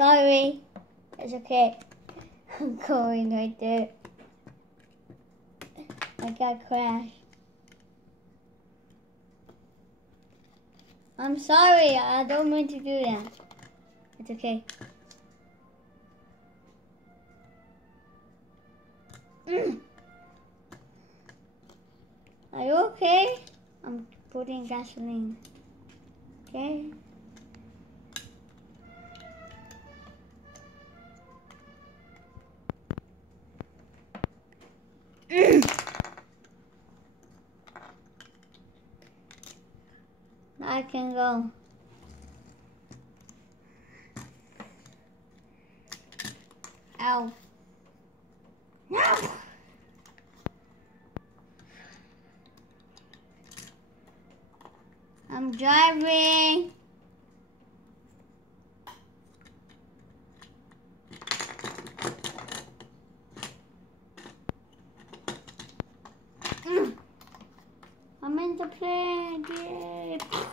Sorry. It's okay. I'm going right there. I got crashed. I'm sorry. I don't mean to do that. It's okay. Are you okay? I'm putting gasoline. Okay. I can go. Ow. No! I'm driving. I'm in the plane. Yay.